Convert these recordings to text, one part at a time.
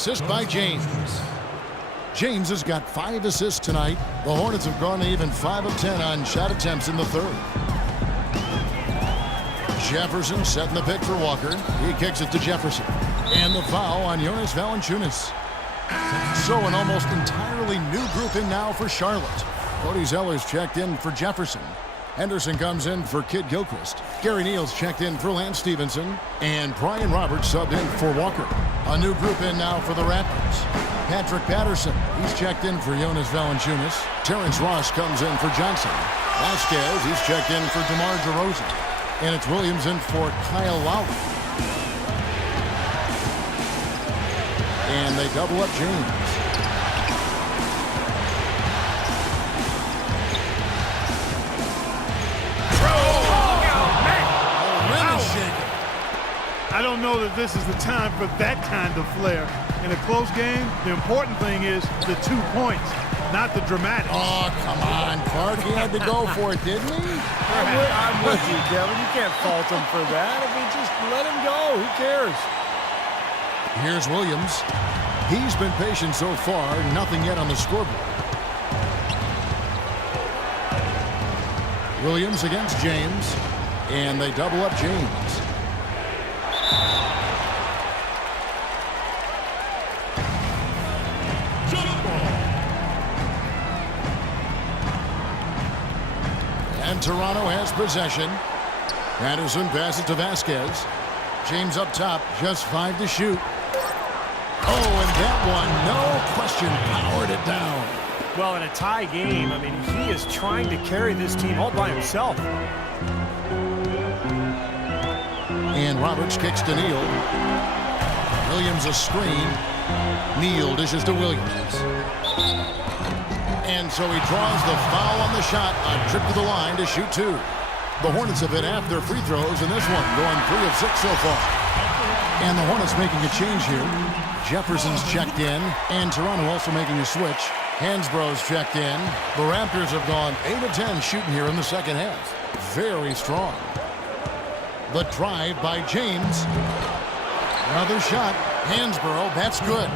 assist by James. James has got 5 assists tonight. The Hornets have gone to even 5 of 10 on shot attempts in the third. Jefferson setting the pick for Walker. He kicks it to Jefferson. And the foul on Jonas Valanciunas. So an almost entirely new group in now for Charlotte. Cody Zeller's checked in for Jefferson. Henderson comes in for Kid Gilchrist. Gary Neal's checked in for Lance Stevenson. And Brian Roberts subbed in for Walker. A new group in now for the Raptors. Patrick Patterson, he's checked in for Jonas Valanciunas. Terrence Ross comes in for Johnson. Vasquez, he's checked in for DeMar DeRozan. And it's Williams in for Kyle Lowry. And they double up James. I don't know that this is the time for that kind of flair. In a close game, the important thing is the 2 points, not the dramatics. Oh, come on, Clark. He had to go for it, didn't he? I'm with you, Kevin. You can't fault him for that. I mean, just let him go. Who cares? Here's Williams. He's been patient so far. Nothing yet on the scoreboard. Williams against James. And they double up James. And Toronto has possession. Patterson passes to Vasquez. James up top, just 5 to shoot. Oh, and that one, no question, powered it down. Well, in a tie game, I mean, he is trying to carry this team all by himself. And Roberts kicks to Neal. Williams a screen. Neal dishes to Williams. And so he draws the foul on the shot. A trip to the line to shoot 2. The Hornets have hit half their free throws in this one, going 3 of 6 so far. And the Hornets making a change here. Jefferson's checked in, and Toronto also making a switch. Hansbrough's checked in. The Raptors have gone 8 of 10 shooting here in the second half. Very strong. The drive by James. Another shot. Hansbrough, that's good.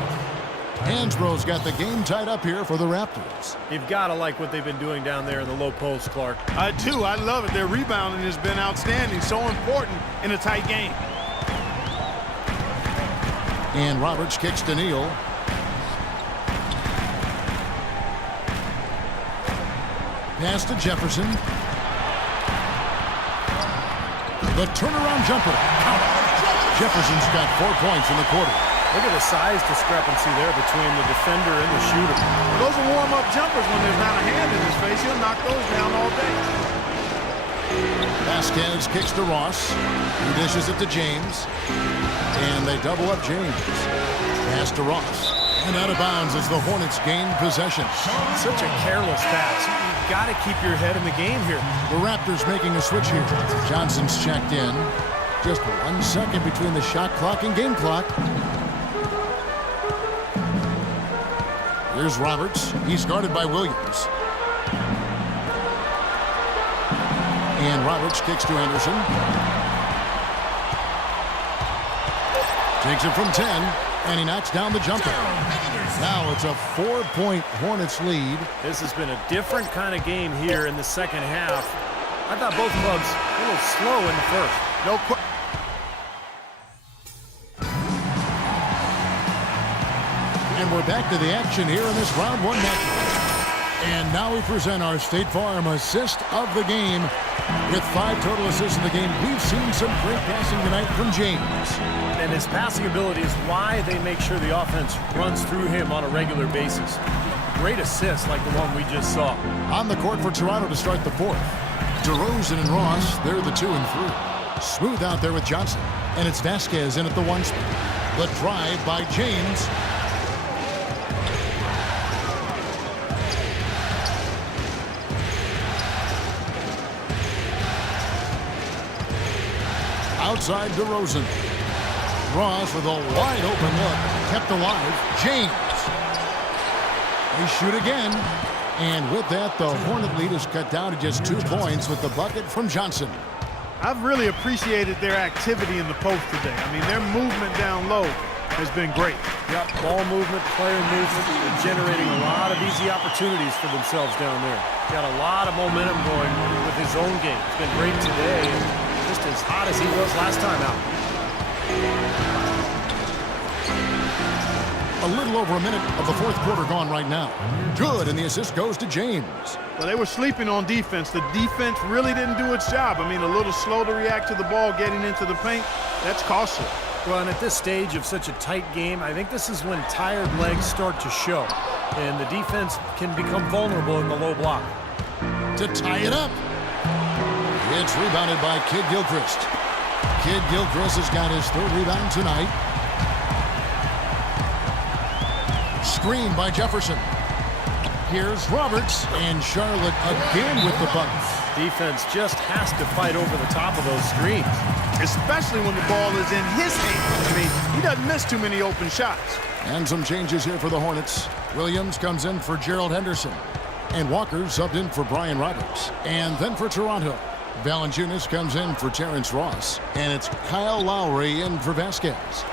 Hansbrough's got the game tied up here for the Raptors. You've got to like what they've been doing down there in the low post, Clark. I do. I love it. Their rebounding has been outstanding. So important in a tight game. And Roberts kicks to Neal. Pass to Jefferson. The turnaround jumper. Jefferson's got 4 points in the quarter. Look at the size discrepancy there between the defender and the shooter. Those are warm-up jumpers when there's not a hand in his face. He'll knock those down all day. Vasquez kicks to Ross. He dishes it to James. And they double up James. Pass to Ross. And out of bounds as the Hornets gain possession. Such a careless pass. You've got to keep your head in the game here. The Raptors making a switch here. Johnson's checked in. Just 1 second between the shot clock and game clock. Here's Roberts. He's guarded by Williams. And Roberts kicks to Henderson. Takes it from 10, and he knocks down the jumper. Now it's a 4-point Hornets lead. This has been a different kind of game here in the second half. I thought both clubs a little slow in the first. No question. And we're back to the action here in this round 1 match. And now we present our State Farm assist of the game. With 5 total assists in the game, we've seen some great passing tonight from James. And his passing ability is why they make sure the offense runs through him on a regular basis. Great assists like the one we just saw. On the court for Toronto to start the 4th. DeRozan and Ross, they're the 2 and 3. Smooth out there with Johnson. And it's Vasquez in at the 1 spot. The drive by James. Outside DeRozan. Ross with a wide open look. Kept alive. James. They shoot again. And with that, the Hornet lead is cut down to just 2 points with the bucket from Johnson. I've really appreciated their activity in the post today. I mean, their movement down low, has been great. Yep, ball movement, player movement, they're generating a lot of easy opportunities for themselves down there. Got a lot of momentum going with his own game. It's been great today, and just as hot as he was last time out. A little over a minute of the fourth quarter gone right now. Good, and the assist goes to James. Well, they were sleeping on defense. The defense really didn't do its job. I mean, a little slow to react to the ball getting into the paint. That's costly. Well, and at this stage of such a tight game, I think this is when tired legs start to show, and the defense can become vulnerable in the low block. To tie it up. It's rebounded by Kid Gilchrist. Kid Gilchrist has got his third rebound tonight. Screen by Jefferson. Here's Roberts, and Charlotte again with the buckets. Defense just has to fight over the top of those screens. Especially when the ball is in his hand. I mean, he doesn't miss too many open shots. And some changes here for the Hornets. Williams comes in for Gerald Henderson. And Walker subbed in for Brian Roberts. And then for Toronto, Valanciunas comes in for Terrence Ross. And it's Kyle Lowry in for Vasquez.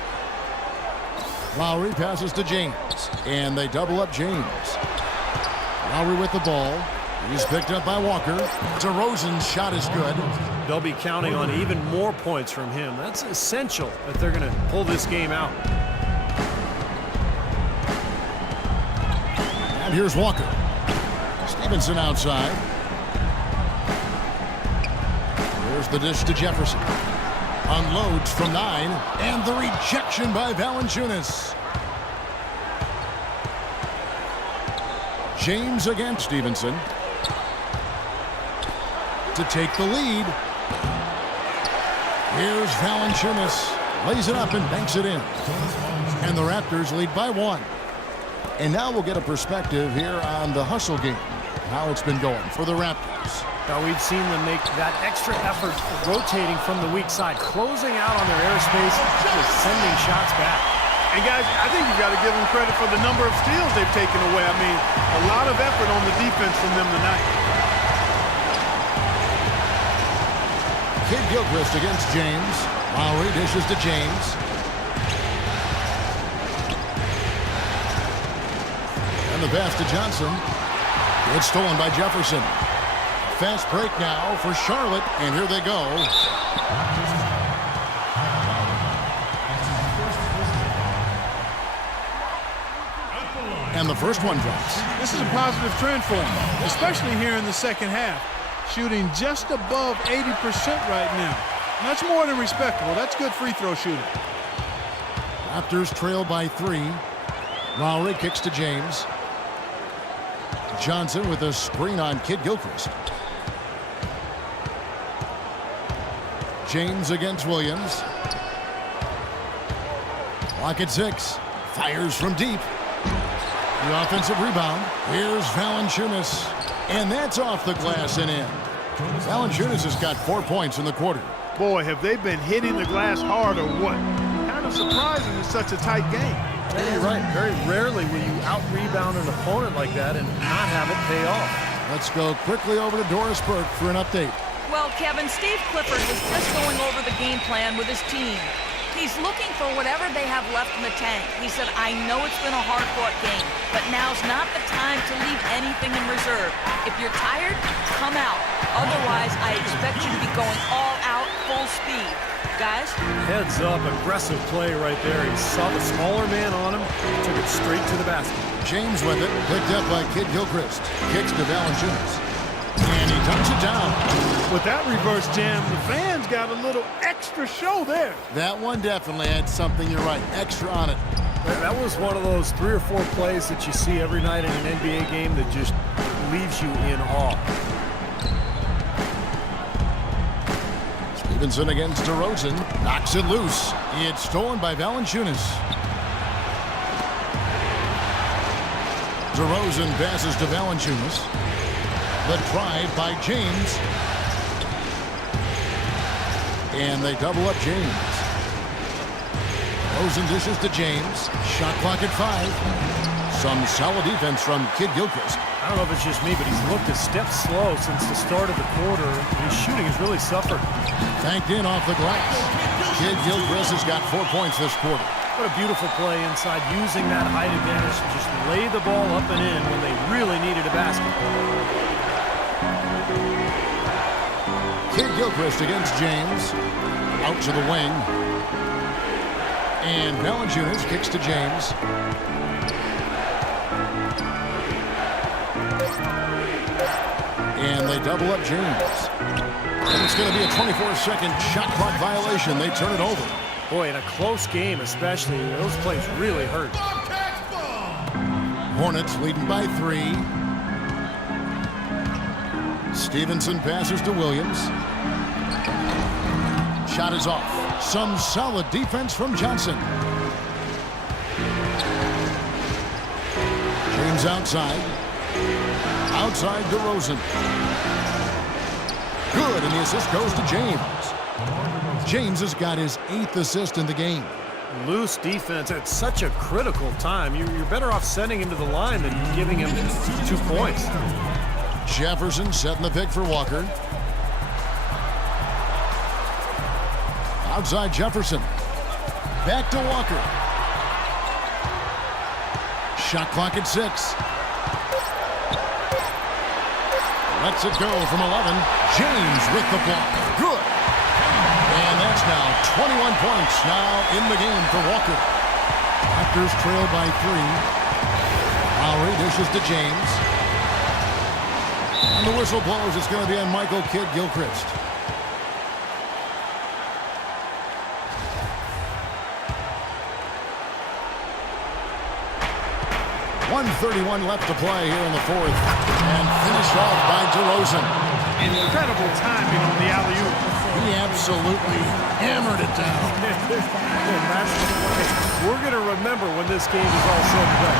Lowry passes to James. And they double up James. Lowry with the ball. He's picked up by Walker. DeRozan's shot is good. They'll be counting on even more points from him. That's essential if they're going to pull this game out. And here's Walker. Stevenson outside. Here's the dish to Jefferson. Unloads from 9. And the rejection by Valanciunas. James against Stevenson. To take the lead. Here's Valanciunas. Lays it up and banks it in. And the Raptors lead by 1. And now we'll get a perspective here on the hustle game. How it's been going for the Raptors. Now we've seen them make that extra effort rotating from the weak side, closing out on their airspace, just sending shots back. And guys, I think you've got to give them credit for the number of steals they've taken away. I mean, a lot of effort on the defense from them tonight. Kid Gilchrist against James. Lowry dishes to James. And the pass to Johnson. It's stolen by Jefferson. Fast break now for Charlotte, and here they go. And the first one drops. This is a positive trend for him, especially here in the second half. Shooting just above 80% right now. And that's more than respectable. That's good free throw shooting. Raptors trail by 3. Lowry kicks to James. Johnson with a screen on Kid Gilchrist. James against Williams. Clock at 6. Fires from deep. The offensive rebound. Here's Valanciunas. And that's off the glass and in. Valanciunas has got 4 points in the quarter. Boy, have they been hitting the glass hard or what? Kind of surprising in such a tight game. Yeah, you're right. Very rarely will you out-rebound an opponent like that and not have it pay off. Let's go quickly over to Doris Burke for an update. Well, Kevin, Steve Clifford was just going over the game plan with his team. He's looking for whatever they have left in the tank. He said, I know it's been a hard-fought game, but now's not the time to leave anything in reserve. If you're tired, come out. Otherwise, I expect you to be going all out, full speed. Guys? Heads up, aggressive play right there. He saw the smaller man on him, took it straight to the basket. James with it, picked up by Kid Gilchrist. Kicks to Valanciunas. And he dunks it down. With that reverse jam, the fans got a little extra show there. That one definitely had something, you're right, extra on it. That was one of those 3 or 4 plays that you see every night in an NBA game that just leaves you in awe. Stevenson against DeRozan. Knocks it loose. It's stolen by Valanciunas. DeRozan passes to Valanciunas. The drive by James. And they double up James. DeRozan dishes to James. Shot clock at 5. Some solid defense from Kid Gilchrist. I don't know if it's just me, but he's looked a step slow since the start of the quarter. His shooting has really suffered. Banked in off the glass. Kid Gilchrist has got 4 points this quarter. What a beautiful play inside, using that height advantage to just lay the ball up and in when they really needed a basket. Kid Gilchrist against James. Out to the wing. And Valanciunas kicks to James. And they double up James. And it's going to be a 24-second shot clock violation. They turn it over. Boy, in a close game especially, those plays really hurt. Hornets leading by 3. Stevenson passes to Williams. Shot is off. Some solid defense from Johnson. James outside. Outside DeRozan. Good, and the assist goes to James. James has got his 8th assist in the game. Loose defense at such a critical time. You're better off sending him to the line than giving him 2 points. Jefferson setting the pick for Walker. Outside Jefferson. Back to Walker. Shot clock at 6. Lets it go from 11. James with the block. Good. And that's now 21 points now in the game for Walker. Raptors trail by 3. Lowry dishes to James. And the whistle blows. It's going to be on Michael Kid Gilchrist. 1:31 left to play here in the 4th. And finished off by DeRozan. Incredible timing on the alley-oop. He absolutely hammered it down. That's the play we're going to remember when this game is all said and done.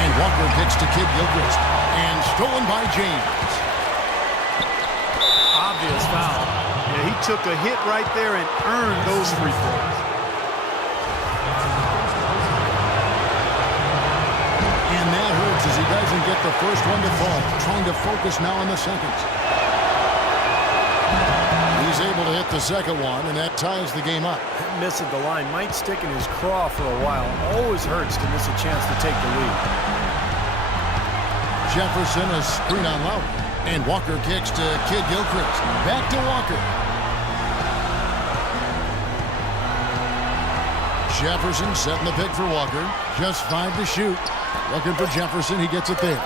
And Walker kicks to Kid Gilchrist. And stolen by James. Obvious foul. Yeah, he took a hit right there and earned those free throws. And that hurts as he doesn't get the first one to fall. Trying to focus now on the second. He's able to hit the second one, and that ties the game up. That miss at the line might stick in his craw for a while. Always hurts to miss a chance to take the lead. Jefferson a screen on Lowry. And Walker kicks to Kid Gilchrist. Back to Walker. Jefferson setting the pick for Walker. Just 5 to shoot. Looking for Jefferson. He gets it there.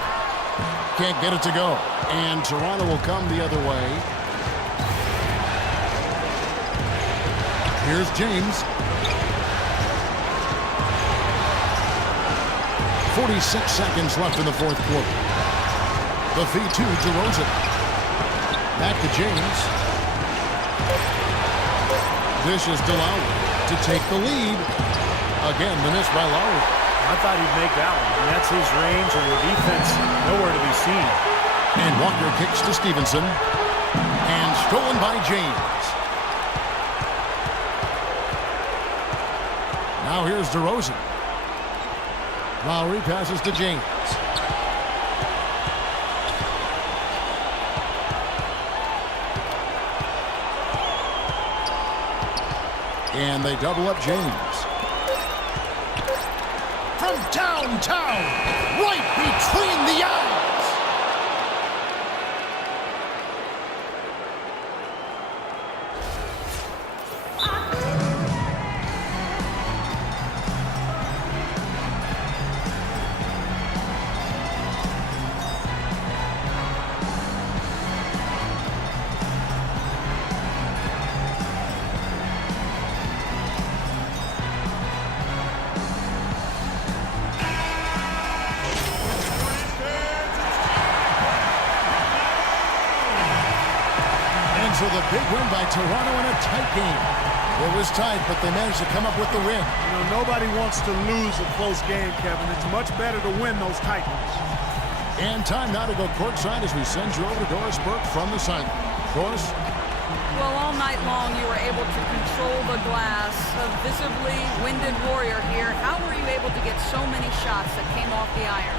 Can't get it to go. And Toronto will come the other way. Here's James. 46 seconds left in the 4th quarter. The feed to DeRozan. Back to James. Dishes to Lowry to take the lead. Again, the miss by Lowry. I thought he'd make that one. And that's his range, and the defense nowhere to be seen. And Walker kicks to Stevenson. And stolen by James. Now here's DeRozan. Lowry passes to James. And they double up James. From downtown, right between the eyes. So the big win by Toronto in a tight game. It was tight, but they managed to come up with the win. You know, nobody wants to lose a close game, Kevin. It's much better to win those tight ones. And time now to go courtside as we send you over to Doris Burke from the sideline. Doris? Well, all night long you were able to control the glass. A visibly winded warrior here. How were you able to get so many shots that came off the iron?